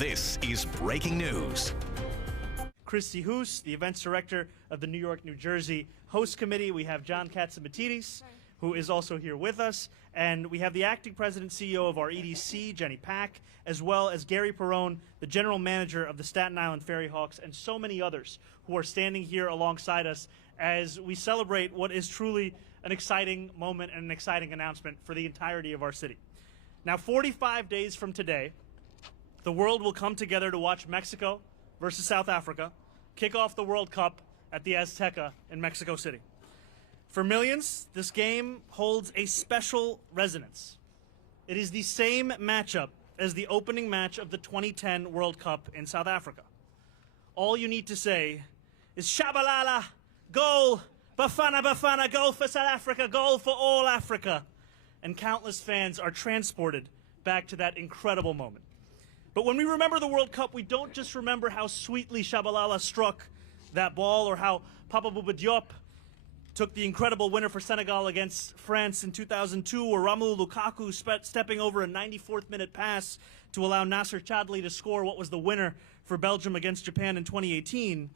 This is Breaking News. Christy Hoos, the events director of the New York, New Jersey host committee. We have John Katzimatidis, who is also here with us. And we have the acting president CEO of our EDC, Jenny Pack, as well as Gary Perrone, the general manager of the Staten Island Ferry Hawks, and so many others who are standing here alongside us as we celebrate what is truly an exciting moment and an exciting announcement for the entirety of our city. Now, 45 days from today, the world will come together to watch Mexico versus South Africa kick off the World Cup at the Azteca in Mexico City. For millions, this game holds a special resonance. It is the same matchup as the opening match of the 2010 World Cup in South Africa. All you need to say is Shabalala, goal, Bafana Bafana, goal for South Africa, goal for all Africa. And countless fans are transported back to that incredible moment. But when we remember the World Cup, we don't just remember how sweetly Shabalala struck that ball or how Papa Bouba Diop took the incredible winner for Senegal against France in 2002, or Romelu Lukaku stepping over a 94th minute pass to allow Nasser Chadli to score what was the winner for Belgium against Japan in 2018.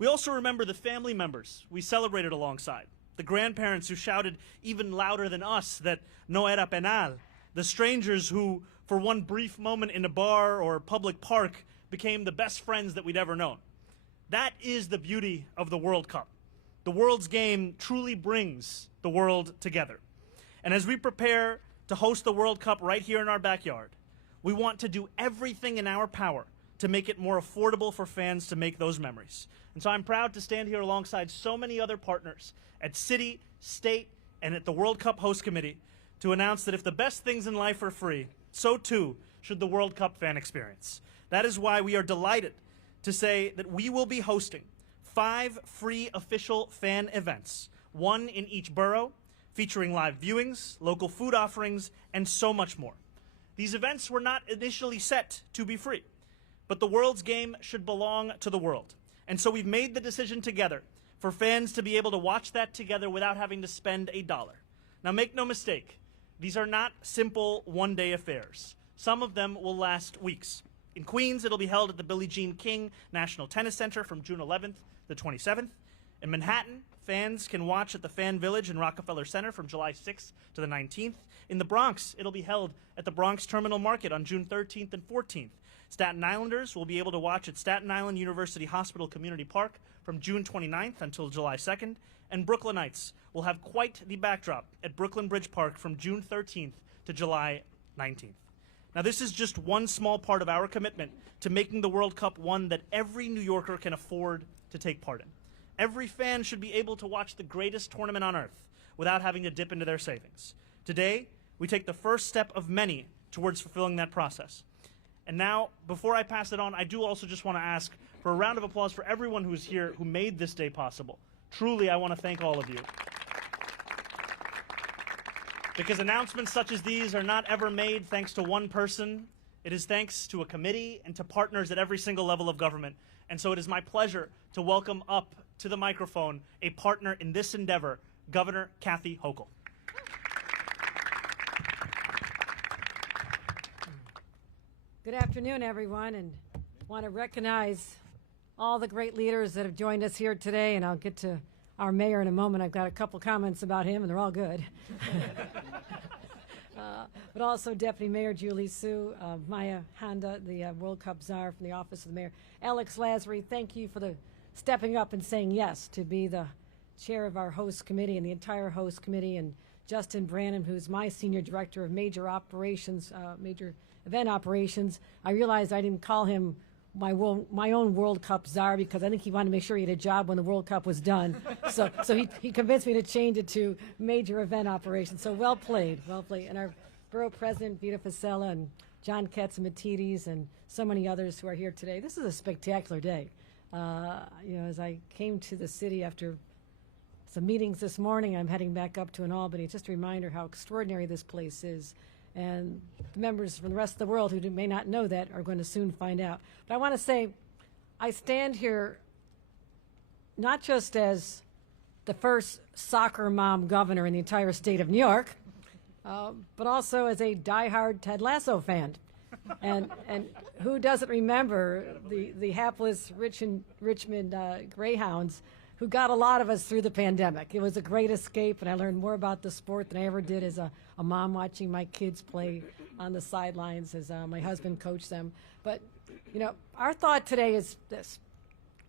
We also remember the family members we celebrated alongside, the grandparents who shouted even louder than us that no era penal, the strangers who, for one brief moment in a bar or public park, became the best friends that we'd ever known. That is the beauty of the World Cup. The world's game truly brings the world together. And as we prepare to host the World Cup right here in our backyard, we want to do everything in our power to make it more affordable for fans to make those memories. And so I'm proud to stand here alongside so many other partners at city, state, and at the World Cup host committee to announce that if the best things in life are free, so too should the World Cup fan experience. That is why we are delighted to say that we will be hosting 5 free official fan events, 1 in each borough, featuring live viewings, local food offerings, and so much more. These events were not initially set to be free, but the world's game should belong to the world. And so we've made the decision together for fans to be able to watch that together without having to spend $1. Now, make no mistake, these are not simple one-day affairs. Some of them will last weeks. In Queens, it'll be held at the Billie Jean King National Tennis Center from June 11th to the 27th. In Manhattan, fans can watch at the Fan Village in Rockefeller Center from July 6th to the 19th. In the Bronx, it'll be held at the Bronx Terminal Market on June 13th and 14th. Staten Islanders will be able to watch at Staten Island University Hospital Community Park from June 29th until July 2nd. And Brooklynites will have quite the backdrop at Brooklyn Bridge Park from June 13th to July 19th. Now, this is just one small part of our commitment to making the World Cup one that every New Yorker can afford to take part in. Every fan should be able to watch the greatest tournament on earth without having to dip into their savings. Today, we take the first step of many towards fulfilling that process. And now, before I pass it on, I do also just want to ask for a round of applause for everyone who is here who made this day possible. Truly, I want to thank all of you. Because announcements such as these are not ever made thanks to one person. It is thanks to a committee and to partners at every single level of government. And so it is my pleasure to welcome up to the microphone a partner in this endeavor, Governor Kathy Hochul. Good afternoon, everyone, and want to recognize all the great leaders that have joined us here today, and I'll get to our mayor in a moment. I've got a couple comments about him, and they're all good. But also Deputy Mayor Julie Su, Maya Handa, the World Cup czar from the Office of the Mayor. Alex Lasry, thank you for stepping up and saying yes to be the chair of our host committee and the entire host committee, and Justin Branham, who's my senior director of major operations, major event operations. I realized I didn't call him my own World Cup czar because I think he wanted to make sure he had a job when the World Cup was done. so he convinced me to change it to major event operations. So well played, well played. And our borough president, Vita Fasella, and John Katzimatidis, and so many others who are here today. This is a spectacular day. As I came to the city after some meetings this morning, I'm heading back up to Albany. It's just a reminder how extraordinary this place is. And the members from the rest of the world who may not know that are going to soon find out. But I want to say, I stand here not just as the first soccer mom governor in the entire state of New York, but also as a diehard Ted Lasso fan. And who doesn't remember the hapless Richmond Greyhounds who got a lot of us through the pandemic? It was a great escape, and I learned more about the sport than I ever did as a mom watching my kids play on the sidelines as my husband coached them. But, you know, our thought today is this.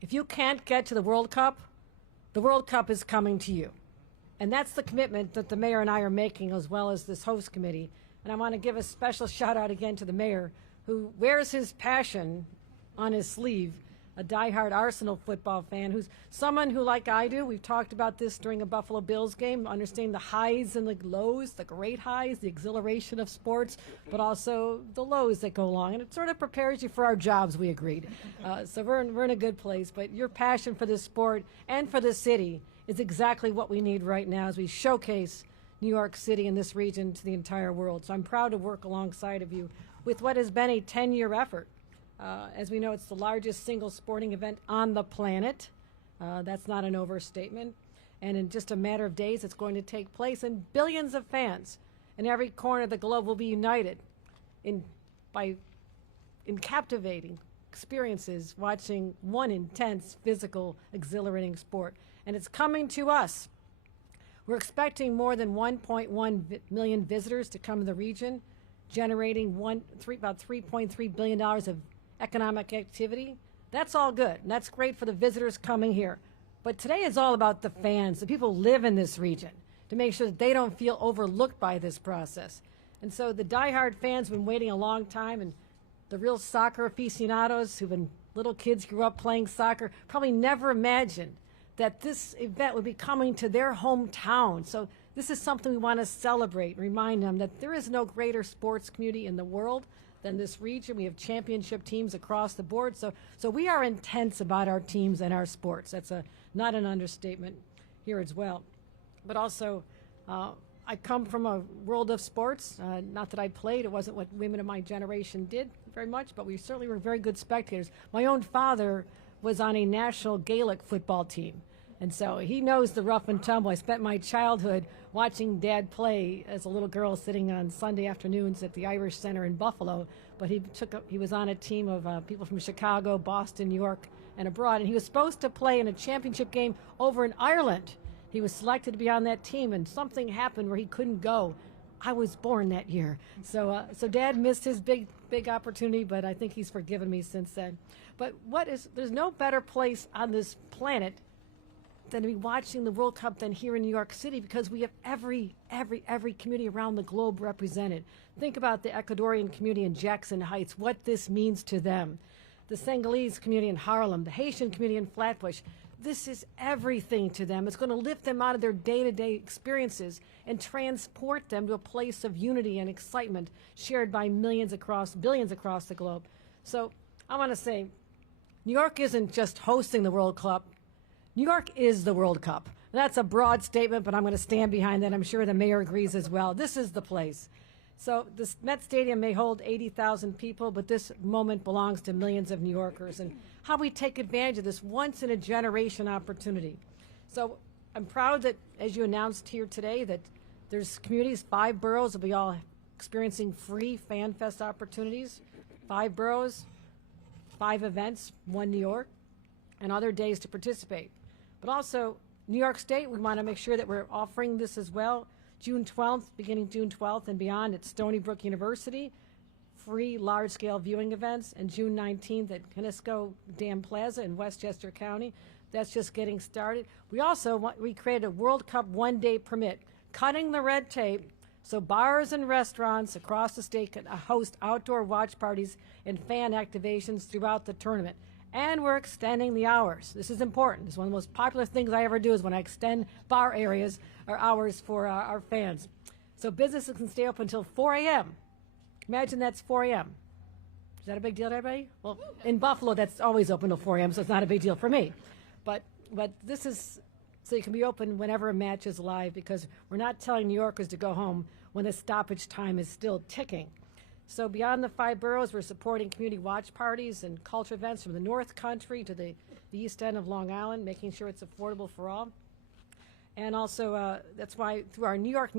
If you can't get to the World Cup is coming to you. And that's the commitment that the mayor and I are making, as well as this host committee. And I want to give a special shout out again to the mayor, who wears his passion on his sleeve, a diehard Arsenal football fan, who's someone who, like I do, we've talked about this during a Buffalo Bills game, understanding the highs and the lows, the great highs, the exhilaration of sports, but also the lows that go along. And it sort of prepares you for our jobs, we agreed. So we're in a good place. But your passion for this sport and for the city is exactly what we need right now as we showcase New York City and this region to the entire world. So I'm proud to work alongside of you with what has been a 10-year effort. As we know, it's the largest single sporting event on the planet. That's not an overstatement. And in just a matter of days, it's going to take place, and billions of fans in every corner of the globe will be united in captivating experiences watching one intense, physical, exhilarating sport. And it's coming to us. We're expecting more than 1.1 million visitors to come to the region, generating about $3.3 billion of economic activity. That's all good, and that's great for the visitors coming here. But today is all about the fans, the people who live in this region, to make sure that they don't feel overlooked by this process. And so the diehard fans have been waiting a long time, and the real soccer aficionados who've been little kids, grew up playing soccer, probably never imagined that this event would be coming to their hometown. So this is something we want to celebrate and remind them that there is no greater sports community in the world than this region. We have championship teams across the board. So we are intense about our teams and our sports. That's not an understatement here as well. But also, I come from a world of sports. Not that I played. It wasn't what women of my generation did very much, but we certainly were very good spectators. My own father was on a national Gaelic football team. And so he knows the rough and tumble. I spent my childhood watching Dad play as a little girl sitting on Sunday afternoons at the Irish Center in Buffalo. But he was on a team of people from Chicago, Boston, New York, and abroad. And he was supposed to play in a championship game over in Ireland. He was selected to be on that team, and something happened where he couldn't go. I was born that year. So Dad missed his big opportunity, but I think he's forgiven me since then. But there's no better place on this planet than to be watching the World Cup than here in New York City, because we have every community around the globe represented. Think about the Ecuadorian community in Jackson Heights, what this means to them. The Senegalese community in Harlem, the Haitian community in Flatbush. This is everything to them. It's going to lift them out of their day-to-day experiences and transport them to a place of unity and excitement shared by billions across the globe. So I want to say, New York isn't just hosting the World Cup. New York is the World Cup. That's a broad statement, but I'm going to stand behind that. I'm sure the mayor agrees as well. This is the place. So this Met Stadium may hold 80,000 people, but this moment belongs to millions of New Yorkers, and how we take advantage of this once-in-a-generation opportunity. So I'm proud that, as you announced here today, that there's communities, 5 boroughs will be all experiencing free Fan Fest opportunities. 5 boroughs, 5 events, 1 New York, and other days to participate. But also, New York State, we want to make sure that we're offering this as well. June 12th, beginning June 12th and beyond at Stony Brook University, free large-scale viewing events, and June 19th at Conisco Dam Plaza in Westchester County. That's just getting started. We created a World Cup one-day permit, cutting the red tape so bars and restaurants across the state can host outdoor watch parties and fan activations throughout the tournament. And we're extending the hours. This is important. It's one of the most popular things I ever do is when I extend bar areas or hours for our fans. So businesses can stay open until 4 a.m. Imagine that's 4 a.m. Is that a big deal to everybody? Well, in Buffalo, that's always open till 4 a.m., so it's not a big deal for me. But this is so you can be open whenever a match is live, because we're not telling New Yorkers to go home when the stoppage time is still ticking. So beyond the 5 boroughs, we're supporting community watch parties and culture events from the North Country to the East End of Long Island, making sure it's affordable for all. And also, that's why through our New York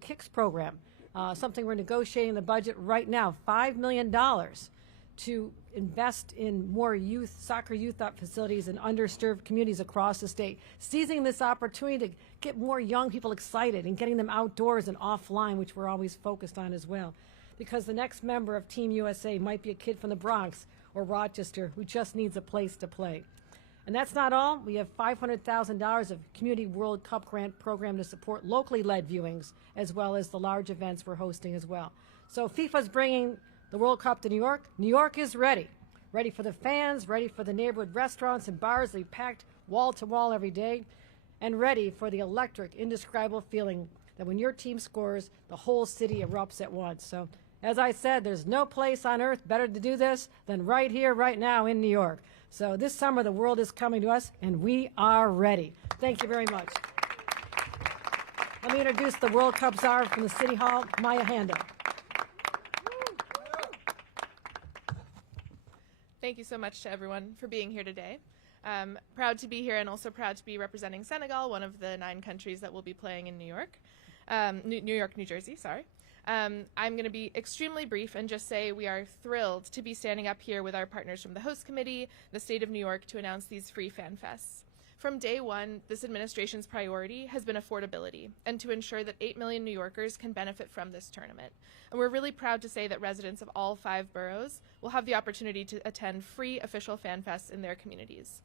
Kicks program, something we're negotiating the budget right now, $5 million to invest in more soccer youth facilities in underserved communities across the state, seizing this opportunity to get more young people excited and getting them outdoors and offline, which we're always focused on as well. Because the next member of Team USA might be a kid from the Bronx or Rochester who just needs a place to play. And that's not all. We have $500,000 of Community World Cup grant program to support locally led viewings, as well as the large events we're hosting as well. So FIFA's bringing the World Cup to New York. New York is ready. Ready for the fans, ready for the neighborhood restaurants and bars that be packed wall to wall every day, and ready for the electric, indescribable feeling that when your team scores, the whole city erupts at once. So, as I said, there's no place on earth better to do this than right here, right now in New York. So this summer, the world is coming to us, and we are ready. Thank you very much. Let me introduce the World Cup czar from the City Hall, Maya Handel. Thank you so much to everyone for being here today. Proud to be here and also proud to be representing Senegal, one of the 9 countries that will be playing in New York. New Jersey, sorry. I'm going to be extremely brief and just say we are thrilled to be standing up here with our partners from the host committee, the state of New York, to announce these free fan fests. From day one, this administration's priority has been affordability and to ensure that 8 million New Yorkers can benefit from this tournament. And we're really proud to say that residents of all 5 boroughs will have the opportunity to attend free official fan fests in their communities.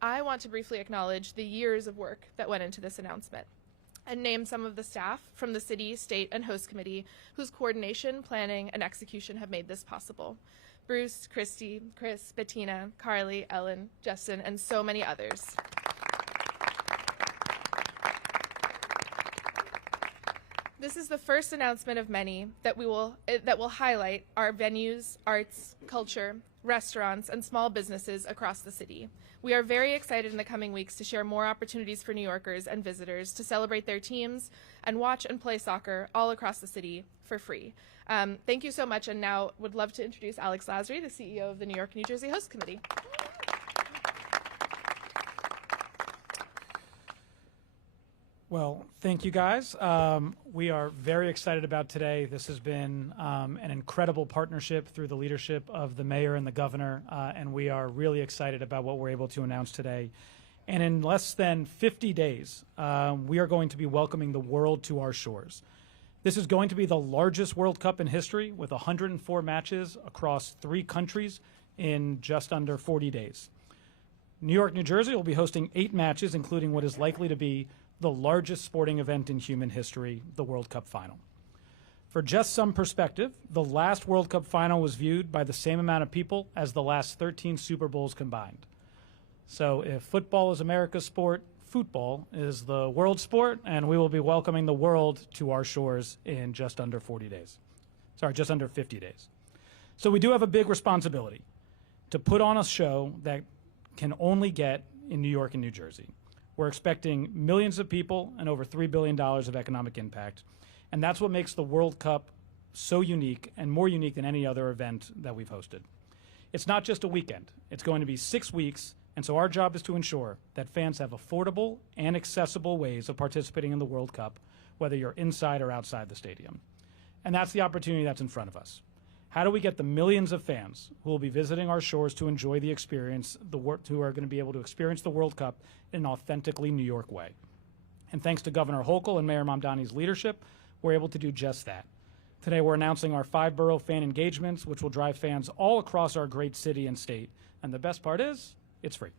I want to briefly acknowledge the years of work that went into this announcement and name some of the staff from the city, state, and host committee whose coordination, planning, and execution have made this possible. Bruce, Christy, Chris, Bettina, Carly, Ellen, Justin, and so many others. This is the first announcement of many that will highlight our venues, arts, culture, restaurants, and small businesses across the city. We are very excited in the coming weeks to share more opportunities for New Yorkers and visitors to celebrate their teams and watch and play soccer all across the city for free. Thank you so much, and now would love to introduce Alex Lasry, the CEO of the New York, New Jersey Host Committee. Well, thank you guys. We are very excited about today. This has been an incredible partnership through the leadership of the mayor and the governor, and we are really excited about what we're able to announce today. And in less than 50 days, we are going to be welcoming the world to our shores. This is going to be the largest World Cup in history, with 104 matches across 3 countries in just under 40 days. New York, New Jersey will be hosting 8 matches, including what is likely to be the largest sporting event in human history, the World Cup final. For just some perspective, the last World Cup final was viewed by the same amount of people as the last 13 Super Bowls combined. So if football is America's sport, football is the world's sport, and we will be welcoming the world to our shores in just under 40 days. Sorry, just under 50 days. So we do have a big responsibility to put on a show that can only get in New York and New Jersey. We're expecting millions of people and over $3 billion of economic impact. And that's what makes the World Cup so unique and more unique than any other event that we've hosted. It's not just a weekend. It's going to be 6 weeks. And so our job is to ensure that fans have affordable and accessible ways of participating in the World Cup, whether you're inside or outside the stadium. And that's the opportunity that's in front of us. How do we get the millions of fans who will be visiting our shores to enjoy the experience, who are going to be able to experience the World Cup in an authentically New York way? And thanks to Governor Hochul and Mayor Mamdani's leadership, we're able to do just that. Today we're announcing our 5 borough fan engagements, which will drive fans all across our great city and state. And the best part is, it's free.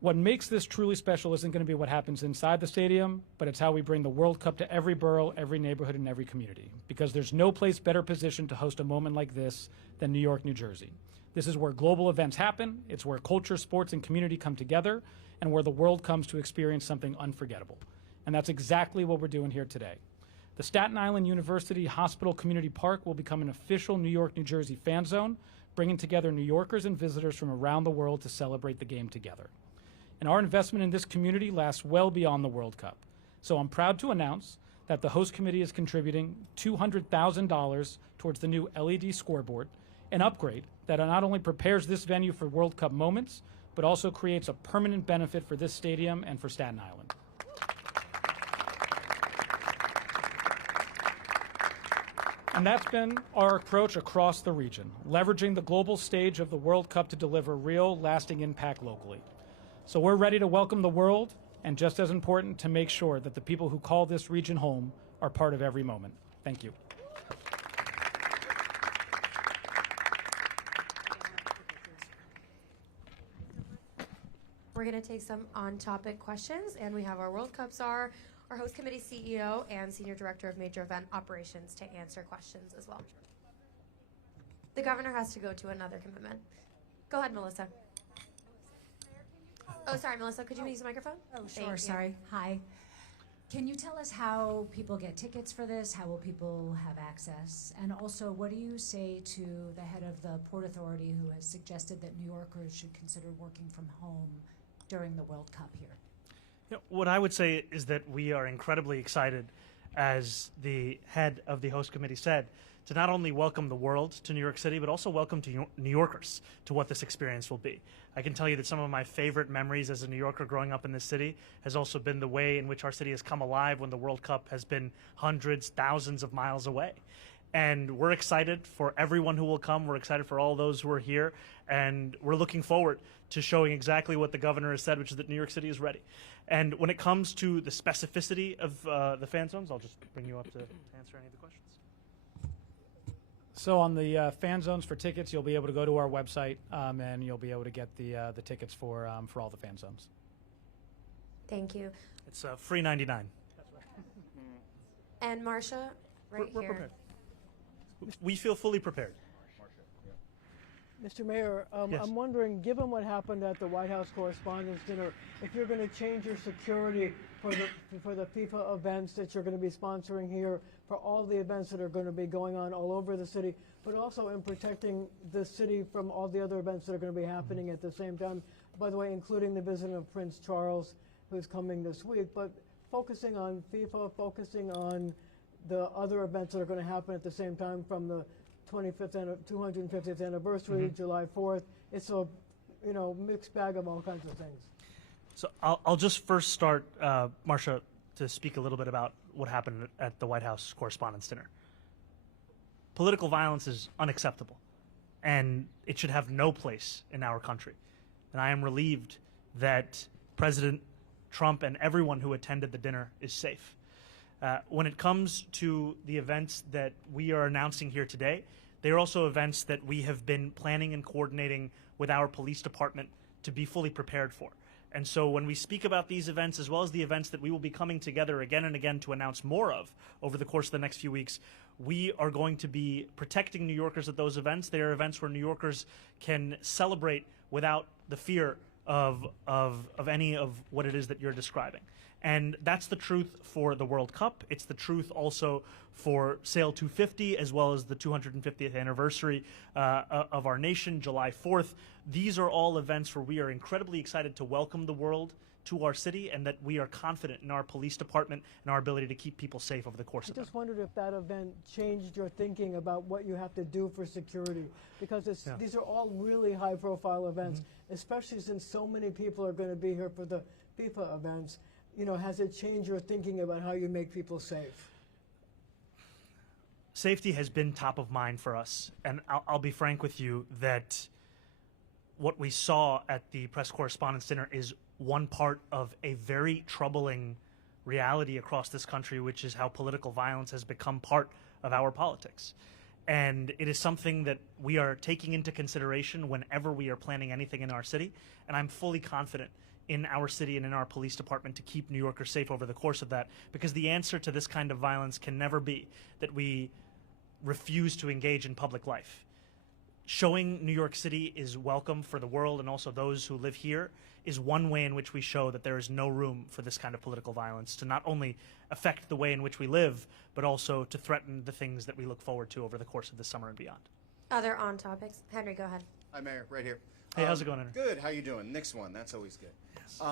What makes this truly special isn't going to be what happens inside the stadium, but it's how we bring the World Cup to every borough, every neighborhood, and every community. Because there's no place better positioned to host a moment like this than New York, New Jersey. This is where global events happen, it's where culture, sports, and community come together, and where the world comes to experience something unforgettable. And that's exactly what we're doing here today. The Staten Island University Hospital Community Park will become an official New York, New Jersey fan zone, bringing together New Yorkers and visitors from around the world to celebrate the game together. And our investment in this community lasts well beyond the World Cup. So I'm proud to announce that the host committee is contributing $200,000 towards the new LED scoreboard, an upgrade that not only prepares this venue for World Cup moments, but also creates a permanent benefit for this stadium and for Staten Island. And that's been our approach across the region, leveraging the global stage of the World Cup to deliver real, lasting impact locally. So we're ready to welcome the world, and just as important, to make sure that the people who call this region home are part of every moment. Thank you. We're going to take some on-topic questions, and we have our World Cup czar, our host committee CEO, and Senior Director of Major Event Operations to answer questions as well. The governor has to go to another commitment. Go ahead, Melissa. Oh, sorry, Melissa, could you use the microphone? Oh, sure, sorry. Hi. Can you tell us how people get tickets for this? How will people have access? And also, what do you say to the head of the Port Authority who has suggested that New Yorkers should consider working from home during the World Cup here? You know, what I would say is that we are incredibly excited, as the head of the host committee said, to not only welcome the world to New York City, but also welcome to New Yorkers to what this experience will be. I can tell you that some of my favorite memories as a New Yorker growing up in this city has also been the way in which our city has come alive when the World Cup has been hundreds, thousands of miles away. And we're excited for everyone who will come. We're excited for all those who are here. And we're looking forward to showing exactly what the governor has said, which is that New York City is ready. And when it comes to the specificity of the fan zones, I'll just bring you up to answer any of the questions. So on the fan zones for tickets, you'll be able to go to our website, and you'll be able to get the tickets for all the fan zones. Thank you. It's free 99. And Marcia, right We're here. prepared. We feel fully prepared. Mr. Mayor, Yes. I'm wondering, given what happened at the White House Correspondents' Dinner, if you're going to change your security for the FIFA events that you're going to be sponsoring here, for all the events that are going to be going on all over the city, but also in protecting the city from all the other events that are going to be happening at the same time. By the way, including the visit of Prince Charles, who's coming this week, but focusing on FIFA, focusing on the other events that are going to happen at the same time, from the 250th anniversary, July 4th. It's a, mixed bag of all kinds of things. So I'll just first start, Marcia, to speak a little bit about what happened at the White House Correspondents' Dinner. Political violence is unacceptable, and it should have no place in our country. And I am relieved that President Trump and everyone who attended the dinner is safe. When it comes to the events that we are announcing here today, they are also events that we have been planning and coordinating with our police department to be fully prepared for. And so when we speak about these events, as well as the events that we will be coming together again and again to announce more of over the course of the next few weeks, we are going to be protecting New Yorkers at those events. They are events where New Yorkers can celebrate without the fear of any of what it is that you're describing. And that's the truth for the World Cup. It's the truth also for Sail 250, as well as the 250th anniversary of our nation, July 4th. These are all events where we are incredibly excited to welcome the world to our city, and that we are confident in our police department and our ability to keep people safe over the course of I them. just wondered if that event changed your thinking about what you have to do for security, because these are all really high-profile events, especially since so many people are going to be here for the FIFA events. Has it changed your thinking about how you make people safe? Safety has been top of mind for us, and I'll be frank with you that what we saw at the press correspondence dinner is one part of a very troubling reality across this country, which is how political violence has become part of our politics. And it is something that we are taking into consideration whenever we are planning anything in our city, and I'm fully confident in our city and in our police department to keep New Yorkers safe over the course of that, because the answer to this kind of violence can never be that we refuse to engage in public life. Showing New York City is welcome for the world and also those who live here is one way in which we show that there is no room for this kind of political violence to not only affect the way in which we live, but also to threaten the things that we look forward to over the course of this summer and beyond. Other on topics. Henry, go ahead. Hi, Mayor. Right here. Hey, how's it going, Henry? Good. How you doing? Next one. That's always good. Yes.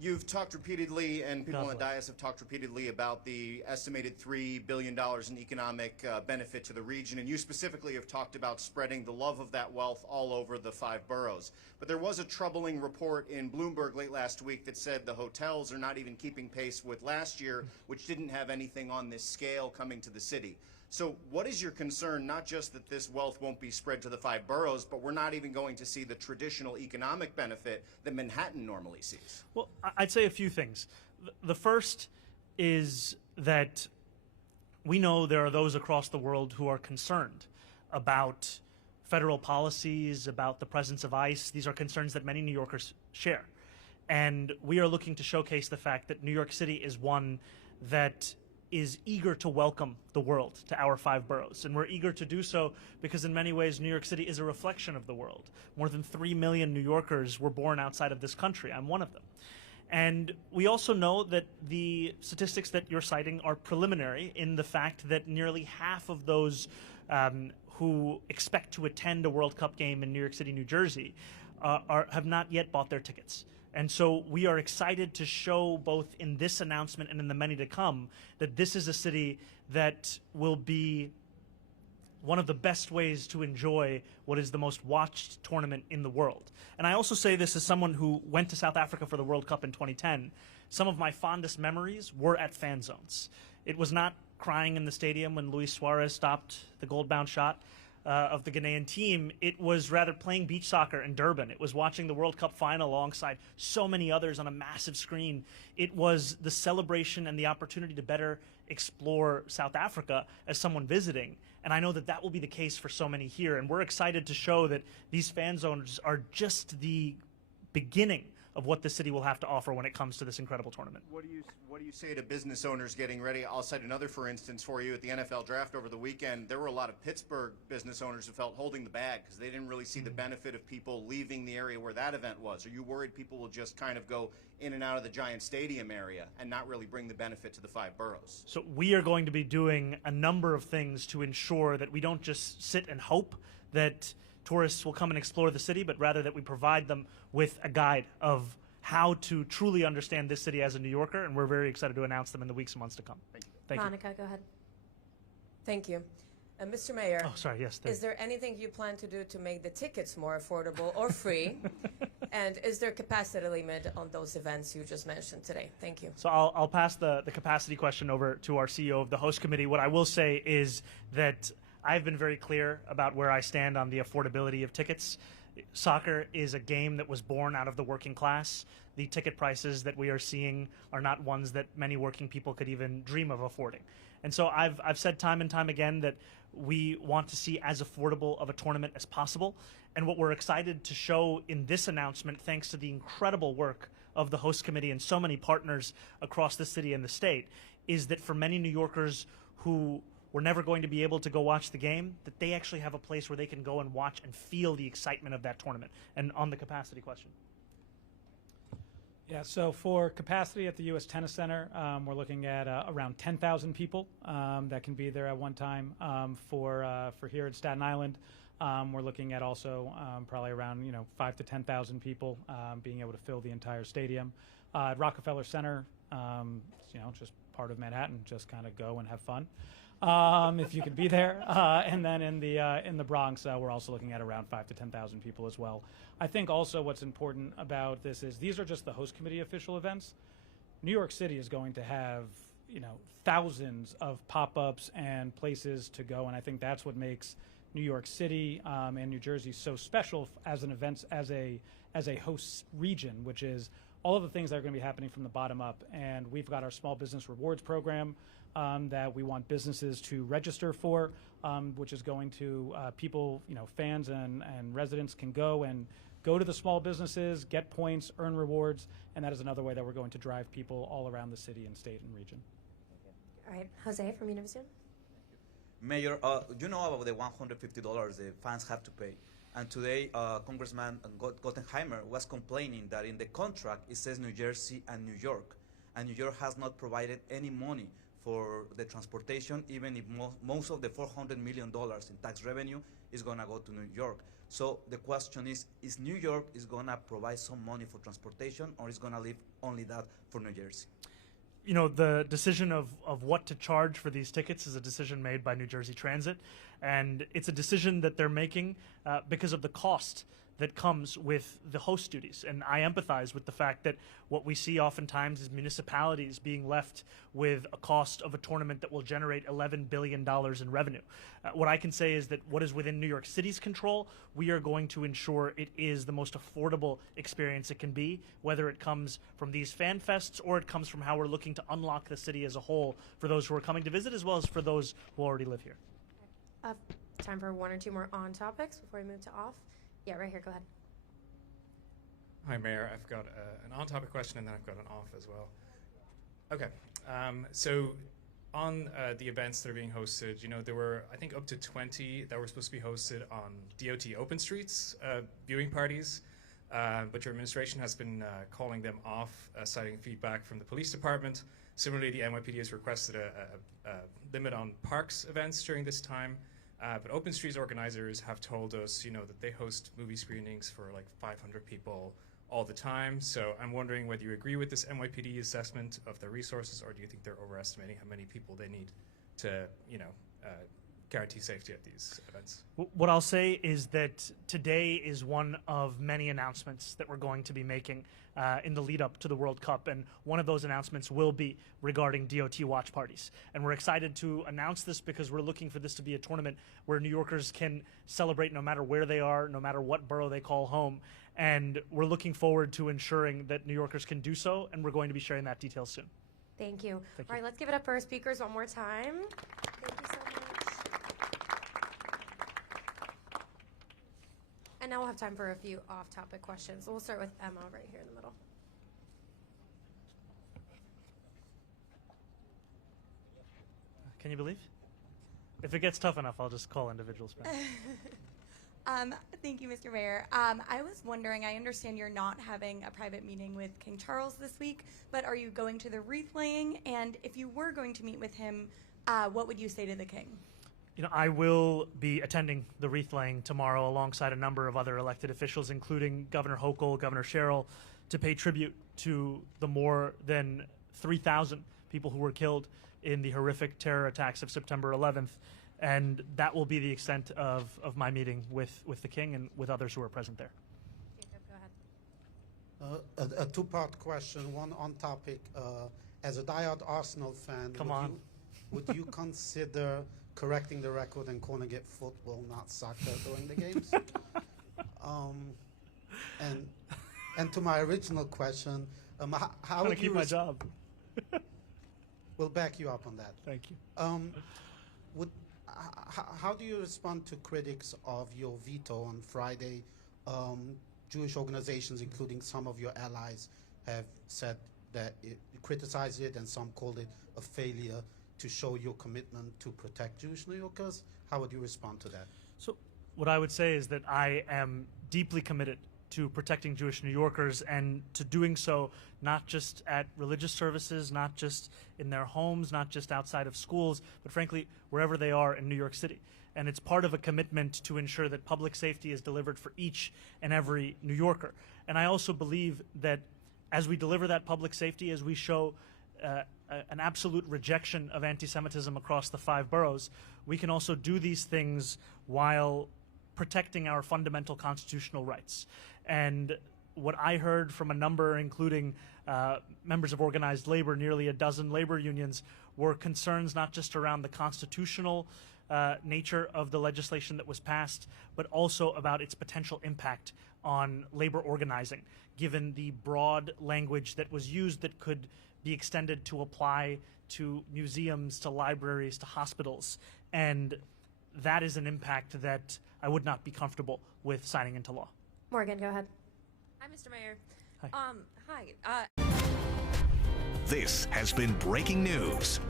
You've talked repeatedly, and people on the Lovely. dais have talked repeatedly about the estimated $3 billion in economic benefit to the region, and you specifically have talked about spreading the love of that wealth all over the 5 boroughs. But there was a troubling report in Bloomberg late last week that said the hotels are not even keeping pace with last year, which didn't have anything on this scale coming to the city. So what is your concern, not just that this wealth won't be spread to the 5 boroughs, but we're not even going to see the traditional economic benefit that Manhattan normally sees? Well, I'd say a few things. The first is that we know there are those across the world who are concerned about federal policies, about the presence of ICE. These are concerns that many New Yorkers share. And we are looking to showcase the fact that New York City is one that is eager to welcome the world to our 5 boroughs. And we're eager to do so because in many ways New York City is a reflection of the world. More than 3 million New Yorkers were born outside of this country. I'm one of them. And we also know that the statistics that you're citing are preliminary in the fact that nearly half of those who expect to attend a World Cup game in New York City, New Jersey, have not yet bought their tickets. And so we are excited to show both in this announcement and in the many to come that this is a city that will be one of the best ways to enjoy what is the most watched tournament in the world. And I also say this as someone who went to South Africa for the World Cup in 2010. Some of my fondest memories were at fan zones. It was not crying in the stadium when Luis Suarez stopped the goal-bound shot of the Ghanaian team. It was rather playing beach soccer in Durban. It was watching the World Cup final alongside so many others on a massive screen. It was the celebration and the opportunity to better explore South Africa as someone visiting. And I know that that will be the case for so many here. And we're excited to show that these fan zones are just the beginning of what the city will have to offer when it comes to this incredible tournament. What do you say to business owners getting ready? I'll cite another, for instance, for you. At the NFL draft over the weekend, there were a lot of Pittsburgh business owners who felt holding the bag because they didn't really see the benefit of people leaving the area where that event was. Are you worried people will just kind of go in and out of the Giant Stadium area and not really bring the benefit to the 5 boroughs? So we are going to be doing a number of things to ensure that we don't just sit and hope that tourists will come and explore the city, but rather that we provide them with a guide of how to truly understand this city as a New Yorker, and we're very excited to announce them in the weeks and months to come. Thank you. Thank Monica, go ahead. Thank you. Mr. Mayor, Oh, sorry, yes. is there anything you plan to do to make the tickets more affordable or free? And is there capacity limit on those events you just mentioned today? Thank you. So I'll pass the capacity question over to our CEO of the host committee. What I will say is that I've been very clear about where I stand on the affordability of tickets. Soccer is a game that was born out of the working class. The ticket prices that we are seeing are not ones that many working people could even dream of affording. And so I've said time and time again that we want to see as affordable of a tournament as possible. And what we're excited to show in this announcement, thanks to the incredible work of the host committee and so many partners across the city and the state, is that for many New Yorkers who were never going to be able to go watch the game, that they actually have a place where they can go and watch and feel the excitement of that tournament. And on the capacity question. Yeah, so for capacity at the U.S. Tennis Center, we're looking at around 10,000 people that can be there at one time. For here at Staten Island, we're looking at also probably around 5,000 to 10,000 people being able to fill the entire stadium. At Rockefeller Center, just part of Manhattan, just kind of go and have fun. If you could be there, and then in the Bronx, we're also looking at around 5,000 to 10,000 people as well. I think also what's important about this is these are just the host committee official events. New York City is going to have thousands of pop-ups and places to go, and I think that's what makes New York City and New Jersey so special as an event, as a host region, which is all of the things that are going to be happening from the bottom up. And we've got our small business rewards program that we want businesses to register for, which is going to people, fans and residents can go to the small businesses, get points, earn rewards, and that is another way that we're going to drive people all around the city and state and region. All right, Jose from Univision. Mayor, you know about the $150 the fans have to pay. And today, Congressman Gottheimer was complaining that in the contract it says New Jersey and New York. And New York has not provided any money for the transportation, even if most of the $400 million in tax revenue is going to go to New York. So the question is New York is going to provide some money for transportation, or is going to leave only that for New Jersey? The decision of what to charge for these tickets is a decision made by New Jersey Transit, and it's a decision that they're making because of the cost that comes with the host duties. And I empathize with the fact that what we see oftentimes is municipalities being left with a cost of a tournament that will generate $11 billion in revenue. What I can say is that what is within New York City's control, we are going to ensure it is the most affordable experience it can be, whether it comes from these fan fests or it comes from how we're looking to unlock the city as a whole for those who are coming to visit as well as for those who already live here. Time for one or two more on topics before we move to off. Yeah, right here. Go ahead. Hi, Mayor. I've got an on-topic question and then I've got an off as well. Okay. So on the events that are being hosted, there were, I think, up to 20 that were supposed to be hosted on DOT open streets, viewing parties, but your administration has been calling them off, citing feedback from the police department. Similarly, the NYPD has requested a limit on parks events during this time. But Open Streets organizers have told us, that they host movie screenings for like 500 people all the time. So I'm wondering whether you agree with this NYPD assessment of their resources, or do you think they're overestimating how many people they need to, guarantee safety at these events? What I'll say is that today is one of many announcements that we're going to be making in the lead up to the World Cup, and one of those announcements will be regarding DOT watch parties. And we're excited to announce this because we're looking for this to be a tournament where New Yorkers can celebrate no matter where they are, no matter what borough they call home. And we're looking forward to ensuring that New Yorkers can do so, and we're going to be sharing that detail soon. Thank you. Thank All right, let's give it up for our speakers one more time. Thank you so much. And now we'll have time for a few off-topic questions. We'll start with Emma right here in the middle. Can you believe? If it gets tough enough, I'll just call individuals back. Thank you, Mr. Mayor. I was wondering, I understand you're not having a private meeting with King Charles this week, but are you going to the wreath laying? And if you were going to meet with him, what would you say to the king? I will be attending the wreath laying tomorrow alongside a number of other elected officials, including Governor Hochul, Governor Sherrill, to pay tribute to the more than 3,000 people who were killed in the horrific terror attacks of September 11th. And that will be the extent of my meeting with the king and with others who are present there. Jacob, go ahead. A two-part question, one on topic. As a diehard Arsenal fan, would you consider correcting the record and calling it football, not soccer, during the games? And to my original question, how would you keep my job? We'll back you up on that. Thank you. How do you respond to critics of your veto on Friday? Jewish organizations, including some of your allies, have said that criticized it, and some called it a failure to show your commitment to protect Jewish New Yorkers. How would you respond to that? So what I would say is that I am deeply committed to protecting Jewish New Yorkers, and to doing so not just at religious services, not just in their homes, not just outside of schools, but frankly, wherever they are in New York City. And it's part of a commitment to ensure that public safety is delivered for each and every New Yorker. And I also believe that as we deliver that public safety, as we show an absolute rejection of anti-Semitism across the 5 boroughs, we can also do these things while protecting our fundamental constitutional rights. And what I heard from a number, including members of organized labor, nearly a dozen labor unions, were concerns not just around the constitutional nature of the legislation that was passed, but also about its potential impact on labor organizing, given the broad language that was used that could be extended to apply to museums, to libraries, to hospitals. And that is an impact that I would not be comfortable with signing into law. Morgan, go ahead. Hi, Mr. Mayor. Hi. Hi. This has been breaking news.